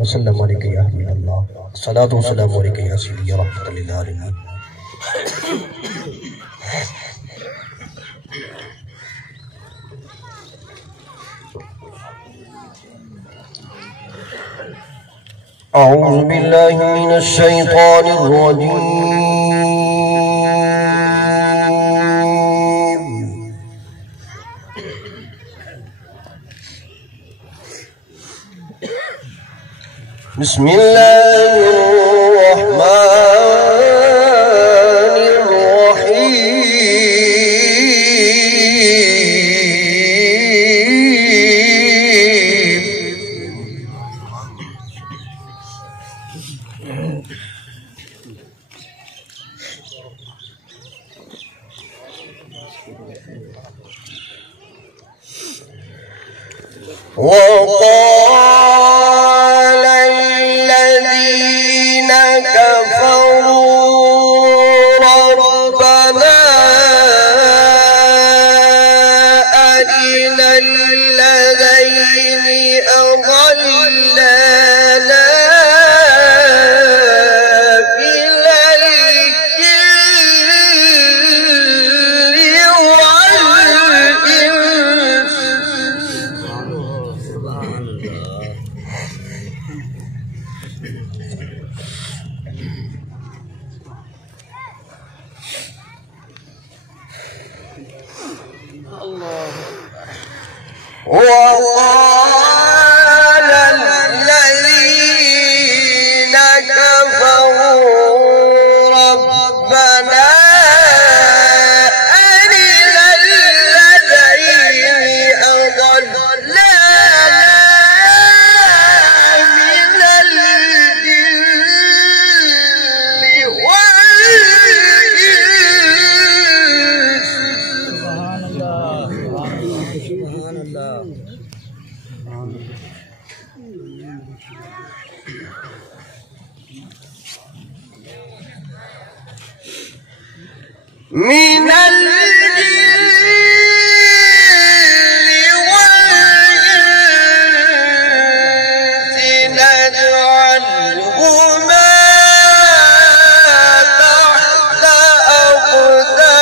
वसल्लम अलैका या हबीब अल्लाह, सलातु वस्सलामु अलैका या सय्यदी या रहमतल लिल आलमीन। أعوذ بالله من الشيطان الرجيم. بسم الله الرحمن الرحيم. وقال الذين كفروا ربنا أرنا الذين أضلنا في الجن والإنس. وقال الذين كفروا ربنا أرنا الذين أضلنا من الجن والإنس. سبحان الله سبحان الله. من الجن والإنس نجعلهما تحت أقدامنا.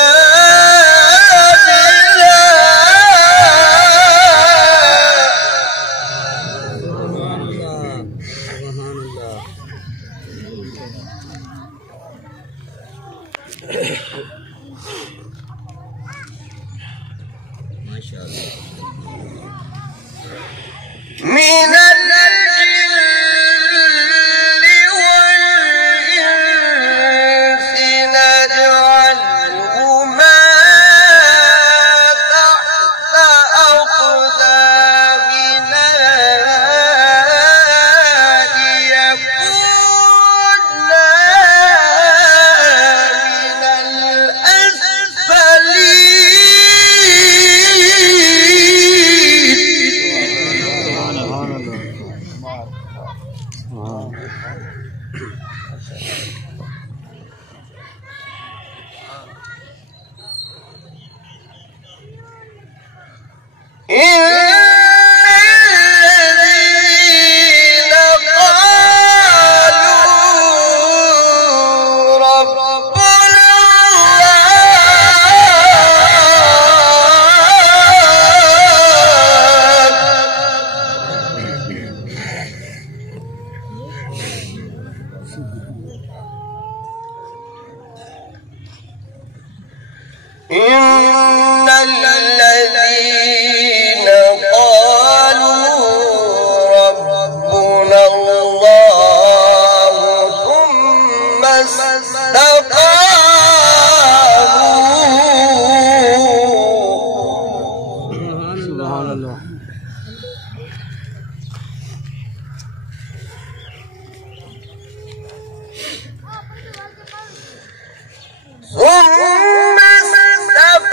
من الجن والإنس نجعلهما تحت أقدامنا ليكونا من الذين قالوا ربنا إن الذين قالوا ربنا الله ثم استقاموا. سبحان الله. ثم استقاموا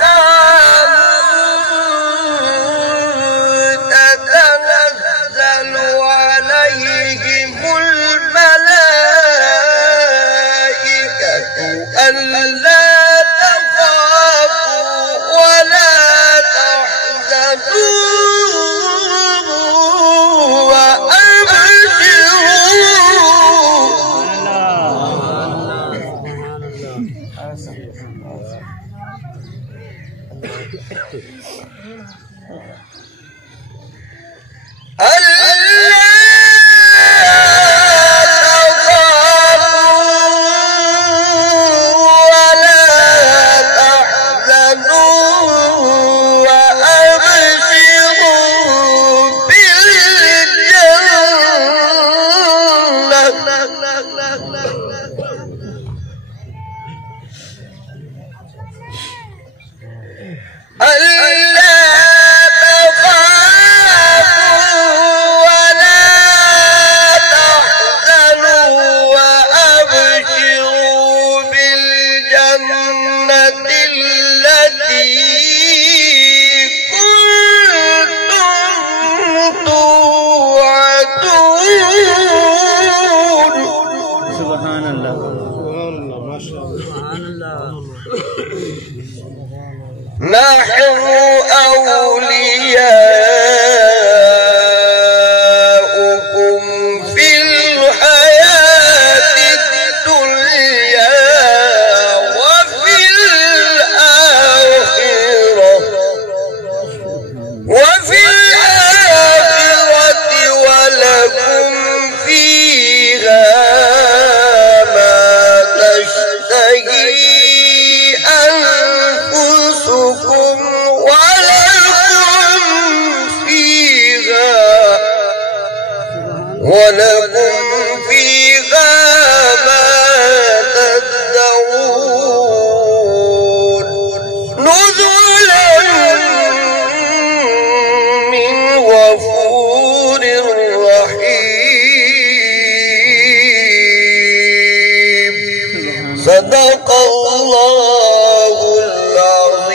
سبحان الله سبحان الله ما شاء الله سبحان الله. نحن أولياؤكم في الحياة الدنيا وفي الآخرة ولكم فيها ما تشتهي أنفسكم ولكم فيها ما تدعون نزلا من غفور رحيم. صدق الله العظيم.